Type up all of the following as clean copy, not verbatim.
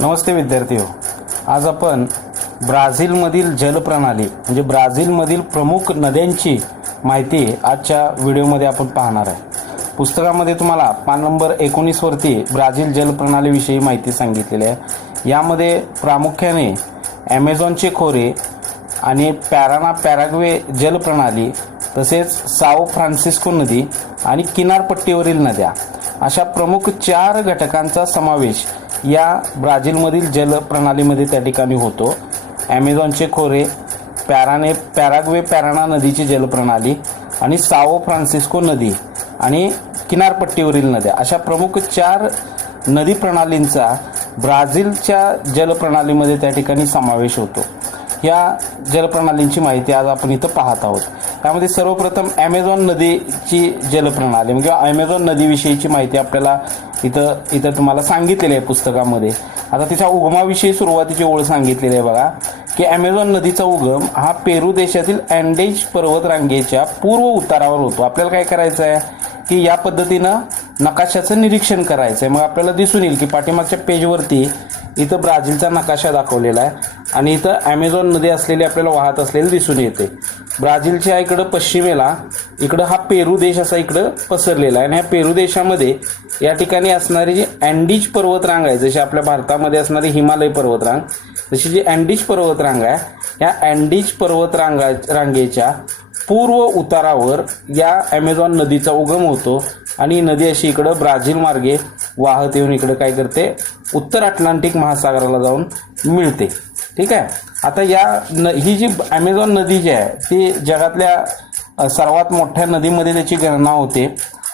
नमस्ते विद्यार्थी हो. आज आपण ब्राझीलमधील जलप्रणाली म्हणजे ब्राझीलमधील प्रमुख नद्यांची माहिती आजच्या व्हिडिओमध्ये आपण पाहणार आहे. पुस्तकामध्ये तुम्हाला पान नंबर 19 वरती ब्राझील जलप्रणालीविषयी माहिती सांगितलेली आहे. यामध्ये प्रामुख्याने ॲमेझॉनचे खोरे आणि पॅराग्वे जलप्रणाली तसेच साओ फ्रान्सिस्को नदी आणि किनारपट्टीवरील नद्या अशा प्रमुख 4 घटकांचा समावेश या ब्राझीलमधील जलप्रणालीमध्ये त्या ठिकाणी होतो. ॲमेझॉनचे खोरे, पॅराग्वे पॅराना नदीची जलप्रणाली आणि साओ फ्रान्सिस्को नदी आणि किनारपट्टीवरील नद्या अशा प्रमुख 4 नदी प्रणालींचा ब्राझीलच्या जलप्रणालीमध्ये त्या ठिकाणी समावेश होतो. या जलप्रणालींची माहिती आज आपण इथं पाहत आहोत. त्यामध्ये सर्वप्रथम ॲमेझॉन नदीची जलप्रणाली म्हणजे ॲमेझॉन नदीविषयीची माहिती आपल्याला इथं तुम्हाला सांगितलेली आहे पुस्तकामध्ये. आता तिच्या उगमाविषयी सुरुवातीची ओळ सांगितलेली आहे बघा की ॲमेझॉन नदीचा उगम हा पेरू देशातील अँडेज पर्वतरांगेच्या पूर्व उतारावर होतो. आपल्याला काय करायचं आहे की या पद्धतीनं नकाशाचं निरीक्षण करायचं आहे. मग आपल्याला दिसून येईल की पाठीमागच्या पेजवरती इथं ब्राझीलचा नकाशा दाखवलेला आहे आणि इथं ॲमेझॉन नदी असलेली आपल्याला वाहत असलेली दिसून येते. ब्राझीलच्या इकडं पश्चिमेला इकडं हा पेरू देश असा इकडं पसरलेला आहे आणि ह्या पेरू देशामध्ये या ठिकाणी असणारी जी अँडीज पर्वतरांग आहे, जशी आपल्या भारतामध्ये असणारी हिमालय पर्वतरांग, तशी जी अँडीज पर्वतरांग आहे या अँडीज रांगेच्या पूर्व उतारावर या ॲमेझॉन नदीचा उगम होतो आणि ही नदी अशी इकडं ब्राझील मार्गे वाहत येऊन इकडं काय करते, उत्तर अटलांटिक महासागराला जाऊन मिळते. ठीक आहे. आता ही जी ॲमेझॉन नदी जी आहे ती जगातल्या सर्वात मोठ्या नदीमध्ये त्याची गणना होते.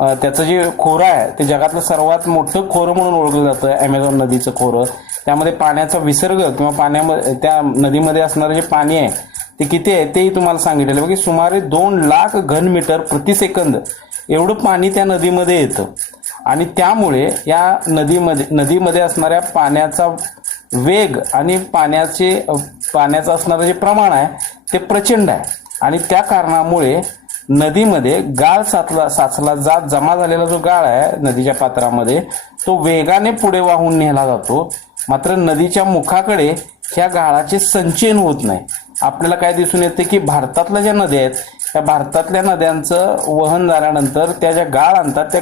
त्याचं जे खोरं आहे ते जगातलं सर्वात मोठं खोरं म्हणून ओळखलं जातं ॲमेझॉन नदीचं खोरं. त्यामध्ये पाण्याचा विसर्ग किंवा पाण्यामध्ये त्या नदीमध्ये असणारं जे पाणी आहे ते किती आहे तेही तुम्हाला सांगितलेलं आहे की सुमारे 2 लाख घनमीटर प्रति सेकंद एवढं पाणी त्या नदीमध्ये येतं आणि त्यामुळे या नदीमध्ये असणाऱ्या पाण्याचा वेग आणि पाण्याचं असणारं जे प्रमाण आहे ते प्रचंड आहे आणि त्या कारणामुळे नदीमध्ये गाळ साचला जमा झालेला जो गाळ आहे नदीच्या पात्रामध्ये तो वेगाने पुढे वाहून नेला जातो. मात्र नदीच्या मुखाकडे ह्या गाळाचे संचयन होत नाही. आपल्याला काय दिसून येते की भारतातल्या ज्या नद्या आहेत त्या भारतातल्या नद्यांचं वहन झाल्यानंतर त्या ज्या गाळ आणतात त्या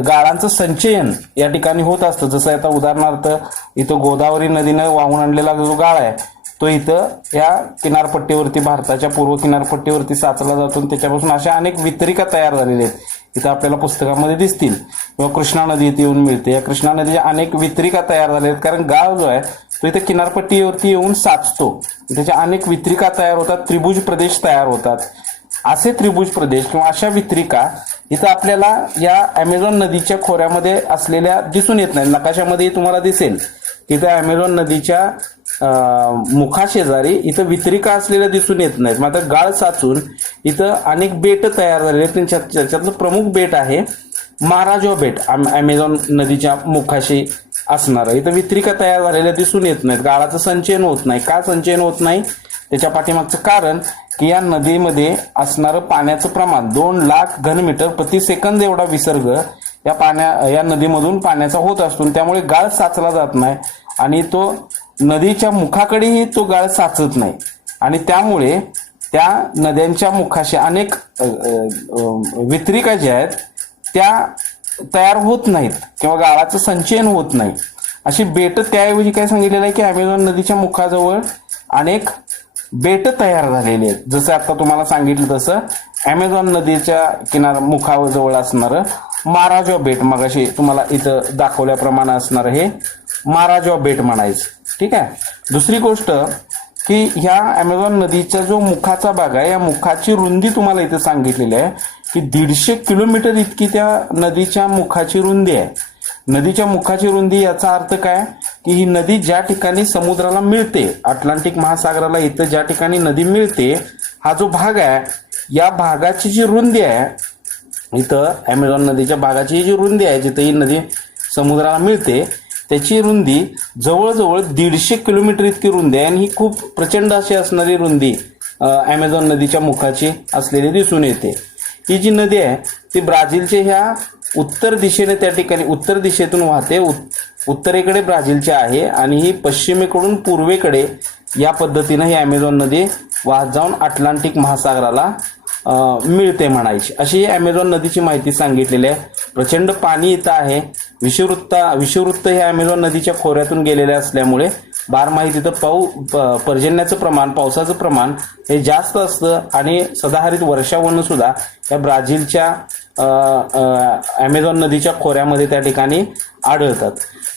गाळांचं संचयन या ठिकाणी होत असतं. जसं आता उदाहरणार्थ इथं गोदावरी नदीनं वाहून आणलेला जो गाळ आहे तो इथं या किनारपट्टीवरती भारताच्या पूर्व किनारपट्टीवरती साचला जातो आणि त्याच्यापासून अशा अनेक वितरिका तयार झालेल्या आहेत. इथं आपल्याला पुस्तकामध्ये दिसतील. किंवा कृष्णा नदी इथे येऊन मिळते. या कृष्णा नदीच्या अनेक वितरिका तयार झाल्या आहेत कारण गाळ जो आहे तो इथं किनारपट्टीवरती येऊन साचतो. त्याच्या अनेक वितरिका तयार होतात, त्रिभुज प्रदेश तयार होतात. असे त्रिभुज प्रदेश किंवा अशा वितरिका इथं आपल्याला या ॲमेझॉन नदीच्या खोऱ्यामध्ये असलेल्या दिसून येत नाही. नकाशामध्ये तुम्हाला दिसेल की इथं ॲमेझॉन नदीच्या मुखाशेजारी इथं वितरिका असलेल्या दिसून येत नाहीत. मात्र गाळ साचून इथं अनेक बेट तयार झालेले आहेत. त्याच्यातलं प्रमुख बेट आहे माराजो बेट. ॲमेझॉन नदीच्या मुखाशी असणारं इथं वितरिका तयार झालेल्या दिसून येत नाहीत. गाळाचं संचयन होत नाही. का संचयन होत नाही त्याच्या पाठीमागचं कारण की या नदीमध्ये असणारं पाण्याचं प्रमाण 2 लाख घनमीटर प्रति सेकंद एवढा विसर्ग या नदीमधून पाण्याचा होत असतो. त्यामुळे गाळ साचला जात नाही आणि तो नदीच्या मुखाकडेही तो गाळ साचत नाही आणि त्यामुळे त्या नद्यांच्या मुखाशी अनेक वितरिका ज्या आहेत त्या तयार होत नाहीत किंवा गाळाचं संचयन होत नाही. अशी बेट त्याऐवजी काय सांगितलेलं आहे की ॲमेझॉन नदीच्या मुखाजवळ अनेक बेट तयार झालेली आहेत. जसं आता तुम्हाला सांगितलं तसं ॲमेझॉन नदीच्या मुखाजवळ असणारं माराजो बेट, मगाशी तुम्हाला इथं दाखवल्याप्रमाणे असणारं हे माराजो बेट म्हणायचं. ठीक आहे. दुसरी गोष्ट की ह्या ॲमेझॉन नदीचा जो मुखाचा भाग आहे या मुखाची रुंदी तुम्हाला इथं सांगितलेली आहे की 150 किलोमीटर इतकी त्या नदीच्या मुखाची रुंदी आहे. नदीच्या मुखाची रुंदी याचा अर्थ काय की ही नदी ज्या ठिकाणी समुद्राला मिळते, अटलांटिक महासागराला इथं ज्या ठिकाणी नदी मिळते हा जो भाग आहे या भागाची जी रुंदी आहे इथं ॲमेझॉन नदीच्या भागाची जी रुंदी आहे जिथं ही नदी समुद्राला मिळते त्याची रुंदी जवळजवळ 150 किलोमीटर इतकी रुंदी आहे आणि ही खूप प्रचंड अशी असणारी रुंदी ॲमेझॉन नदीच्या मुखाची असलेली दिसून येते. ही जी नदी आहे ती ब्राझीलच्या ह्या उत्तर दिशेने त्या ठिकाणी उत्तर दिशेतून वाहते, उत्तरेकडे ब्राझीलच्या आहे आणि ही पश्चिमेकडून पूर्वेकडे या पद्धतीनं ही ॲमेझॉन नदी वाहत जाऊन अटलांटिक महासागराला मिळते म्हणायची. अशी ही ॲमेझॉन नदीची माहिती सांगितलेली आहे. प्रचंड पाणी इथं आहे. विषुववृत्त हे ॲमेझॉन नदीच्या खोऱ्यातून गेलेले असल्यामुळे बारमाही तिथं पर्जन्याचं प्रमाण, पावसाचं प्रमाण हे जास्त असतं आणि सदाहरित वर्षावनं सुद्धा या ब्राझीलच्या ॲमेझॉन नदीच्या खोऱ्यामध्ये त्या ठिकाणी आढळतात.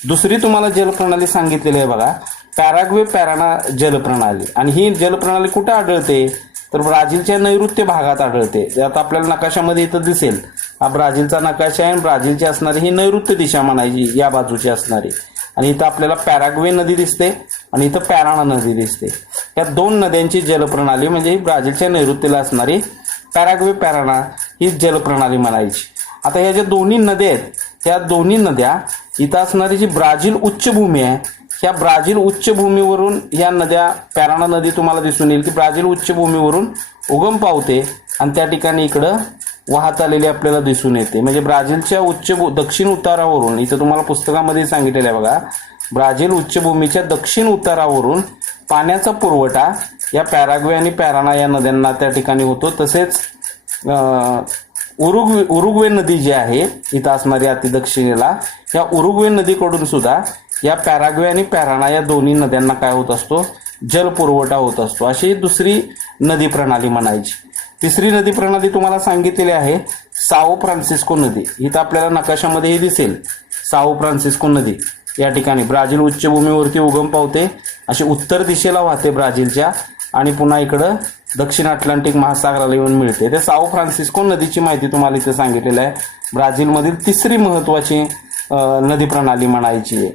दुसरी तुम्हाला जलप्रणाली सांगितलेली आहे बघा, पॅराग्वे पॅराना जलप्रणाली. आणि ही जलप्रणाली कुठे आढळते तर ब्राझीलच्या नैऋत्य भागात आढळते. आता आपल्याला नकाशामध्ये इथं दिसेल, हा ब्राझीलचा नकाशा आहे. ब्राझीलची असणारी ही नैऋत्य दिशा म्हणायची, या बाजूची असणारी. आणि इथं आपल्याला पॅराग्वे नदी दिसते आणि इथं पॅराना नदी दिसते. या दोन नद्यांची जलप्रणाली म्हणजे ही ब्राझीलच्या नैऋत्येला असणारी पॅराग्वे पॅराना ही जलप्रणाली म्हणायची. आता ह्या ज्या दोन्ही नद्या आहेत, त्या दोन्ही नद्या इथं असणारी जी ब्राझील उच्चभूमी आहे, ह्या ब्राझील उच्चभूमीवरून या नद्या, पॅराना नदी तुम्हाला दिसून येईल की ब्राझील उच्चभूमीवरून उगम पावते आणि त्या ठिकाणी इकडं वाहत आलेली आपल्याला दिसून येते. म्हणजे ब्राझीलच्या दक्षिण उतारावरून, इथं तुम्हाला पुस्तकामध्ये सांगितलेलं आहे बघा, ब्राझील उच्चभूमीच्या दक्षिण उतारावरून पाण्याचा पुरवठा या पॅराग्वे आणि पॅराना या नद्यांना त्या ठिकाणी होतो. तसेच उरुग्वे नदी जी आहे इथं असणारी अतिदक्षिणेला, या उरुग्वे नदीकडून सुद्धा या पॅराग्वे आणि पॅराना या दोन्ही नद्यांना काय होत असतो, जल पुरवठा होत असतो. अशी दुसरी नदी प्रणाली म्हणायची. तिसरी नदी प्रणाली तुम्हाला सांगितलेली आहे साओ फ्रान्सिस्को नदी. इथं आपल्याला नकाशामध्येही दिसेल साओ फ्रान्सिस्को नदी या ठिकाणी ब्राझील उच्चभूमीवरती उगम पावते, अशी उत्तर दिशेला वाहते ब्राझीलच्या आणि पुन्हा इकडं दक्षिण अटलांटिक महासागराला येऊन मिळते. ते साओ फ्रान्सिस्को नदीची माहिती तुम्हाला इथे सांगितलेली आहे. ब्राझीलमधील तिसरी महत्त्वाची नदी प्रणाली म्हणायची आहे.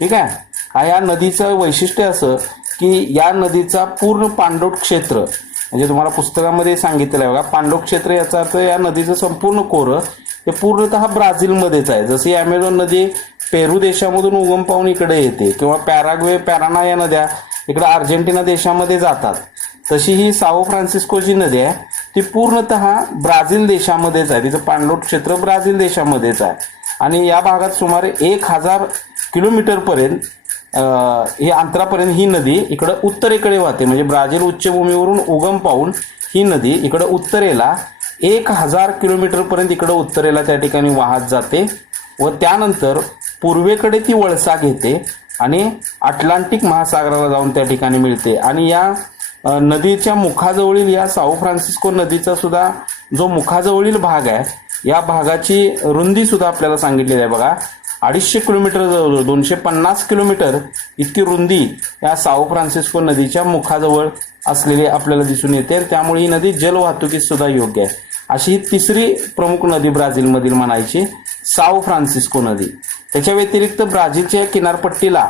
ठीक आहे. या नदीचं वैशिष्ट्य असं की या नदीचा पूर्ण पाणलोट क्षेत्र, म्हणजे तुम्हाला पुस्तकामध्ये सांगितलेलं आहे बघा, पाणलोट क्षेत्र याचा अर्थ या नदीचं संपूर्ण खोरं हे पूर्णतः ब्राझीलमध्येच आहे. जशी ॲमेझॉन नदी पेरू देशामधून उगम पावून इकडे येते किंवा पॅराग्वे पॅराना या नद्या इकडे अर्जेंटिना देशामध्ये जातात, तशी ही साओ फ्रान्सिस्कोची नदी आहे ती पूर्णतः ब्राझील देशामध्येच आहे. तिचं पाणलोट क्षेत्र ब्राझील देशामध्येच आहे आणि या भागात सुमारे 1000 किलोमीटरपर्यंत ही अंतरापर्यंत ही नदी इकडं उत्तरेकडे वाहते. म्हणजे ब्राझील उच्चभूमीवरून उगम पावून ही नदी इकडं उत्तरेला 1000 किलोमीटरपर्यंत इकडं उत्तरेला त्या ठिकाणी वाहत जाते व त्यानंतर पूर्वेकडे ती वळसा घेते आणि अटलांटिक महासागराला जाऊन त्या ठिकाणी मिळते. आणि या नदीच्या मुखाजवळील या साओ फ्रान्सिस्को नदीचा सुद्धा जो मुखाजवळील भाग आहे, या भागाची रुंदी सुद्धा आपल्याला सांगितलेली आहे बघा, 250 किलोमीटर, 250 किलोमीटर इतकी रुंदी या साओ फ्रान्सिस्को नदीच्या मुखाजवळ असलेली आपल्याला दिसून येते. त्यामुळे ही नदी जलवाहतुकीस सुद्धा योग्य आहे. अशी ही तिसरी प्रमुख नदी ब्राझीलमधील म्हणायची साओ फ्रान्सिस्को नदी. त्याच्या व्यतिरिक्त ब्राझीलच्या किनारपट्टीला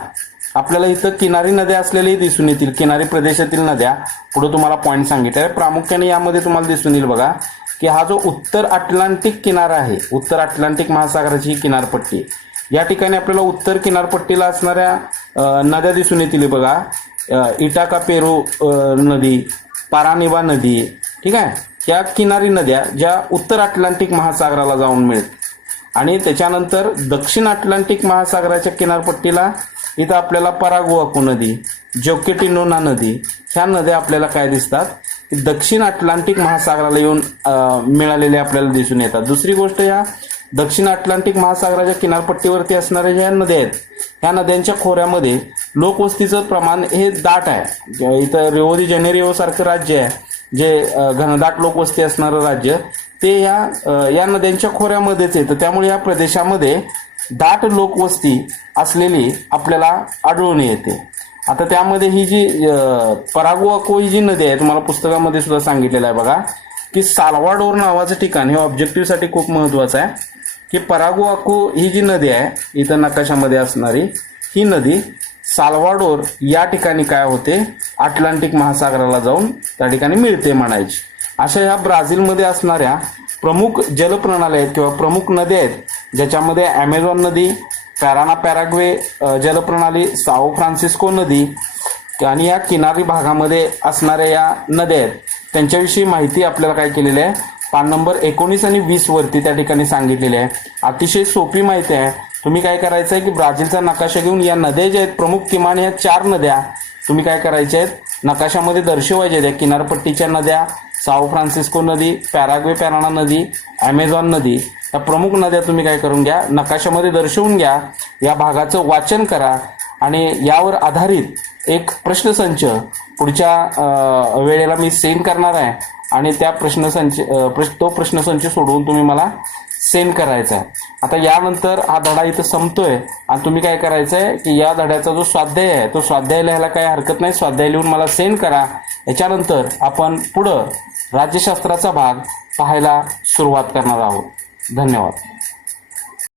आपल्याला इथं किनारी नद्या असलेल्याही दिसून येतील. किनारी प्रदेशातील नद्या पुढे तुम्हाला पॉईंट सांगितले आहे. प्रामुख्याने यामध्ये तुम्हाला दिसून येईल बघा की हा जो उत्तर अटलांटिक किनारा आहे, उत्तर अटलांटिक महासागराची ही किनारपट्टी, या ठिकाणी आपल्याला उत्तर किनारपट्टीला असणाऱ्या नद्या दिसून येतील बघा, इटाका पेरू नदी, पारानिबा नदी. ठीक आहे. या किनारी नद्या ज्या उत्तर अटलांटिक महासागराला जाऊन मिळतात. आणि त्याच्यानंतर दक्षिण अटलांटिक महासागराच्या किनारपट्टीला इथं आपल्याला परागुआको नदी, जोकेटिनोना नदी, ह्या नद्या आपल्याला काय दिसतात, दक्षिण अटलांटिक महासागराला येऊन मिळालेल्या आपल्याला दिसून येतात. दुसरी गोष्ट, या दक्षिण अटलांटिक महासागराच्या किनारपट्टीवरती असणाऱ्या ज्या नद्या आहेत, ह्या नद्यांच्या खोऱ्यामध्ये लोकवस्तीचं प्रमाण हे दाट आहे. इथं रिओ दी जानेरिओ सारखं राज्य आहे, जे घनदाट लोकवस्ती असणारं राज्य, ते या नद्यांच्या खोऱ्यामध्येच येतं. त्यामुळे या प्रदेशामध्ये दाट लोकवस्ती असलेली आपल्याला आढळून येते. आता त्यामध्ये ही जी परागुआको ही जी नदी आहे, तुम्हाला पुस्तकामध्ये सुद्धा सांगितलेलं आहे बघा की साल्वाडोर नावाचं ठिकाण हे ऑब्जेक्टिव्हसाठी खूप महत्त्वाचं आहे की परागुआको ही जी नदी आहे इथं नकाशामध्ये असणारी, ही नदी साल्वाडोर या ठिकाणी काय होते, अटलांटिक महासागराला जाऊन त्या ठिकाणी मिळते म्हणायची. अशा ह्या ब्राझीलमध्ये असणाऱ्या प्रमुख जलप्रणाली आहेत किंवा प्रमुख नद्या आहेत, ज्याच्यामध्ये ॲमेझॉन नदी, पॅराना पॅराग्वे जलप्रणाली, साओ फ्रान्सिस्को नदी आणि या किनारी भागामध्ये असणाऱ्या या नद्या आहेत, त्यांच्याविषयी माहिती आपल्याला काय केलेली आहे पान नंबर 19 आणि 20 वरती त्या ठिकाणी सांगितलेले आहे. अतिशय सोपी माहिती आहे. तुम्ही काय करायचं आहे की ब्राझीलचा नकाशा घेऊन या नद्या ज्या आहेत प्रमुख किमान या 4 नद्या तुम्ही काय करायच्या आहेत नकाशामध्ये दर्शवायच्या आहेत. किनारपट्टीच्या नद्या, साओ फ्रान्सिस्को नदी, पॅराग्वे पॅराना नदी, ॲमेझॉन नदी, या प्रमुख नद्या तुम्ही काय करून घ्या नकाशामध्ये दर्शवून घ्या. या भागाचं वाचन करा आणि यावर आधारित एक प्रश्नसंच पुढच्या वेळेला मी सेंड करणार आहे आणि त्या तो प्रश्नसंच सोडवून तुम्ही मला सेंड करायचा आहे. आता यानंतर हा धडा इथं संपतोय आणि तुम्ही काय करायचं आहे की या धड्याचा जो स्वाध्याय आहे तो स्वाध्याय लिहायला काही हरकत नाही. स्वाध्याय लिहून मला सेंड करा. याच्यानंतर आपण पुढं राज्यशास्त्राचा भाग पाहायला सुरुवात करणार आहोत. धन्यवाद.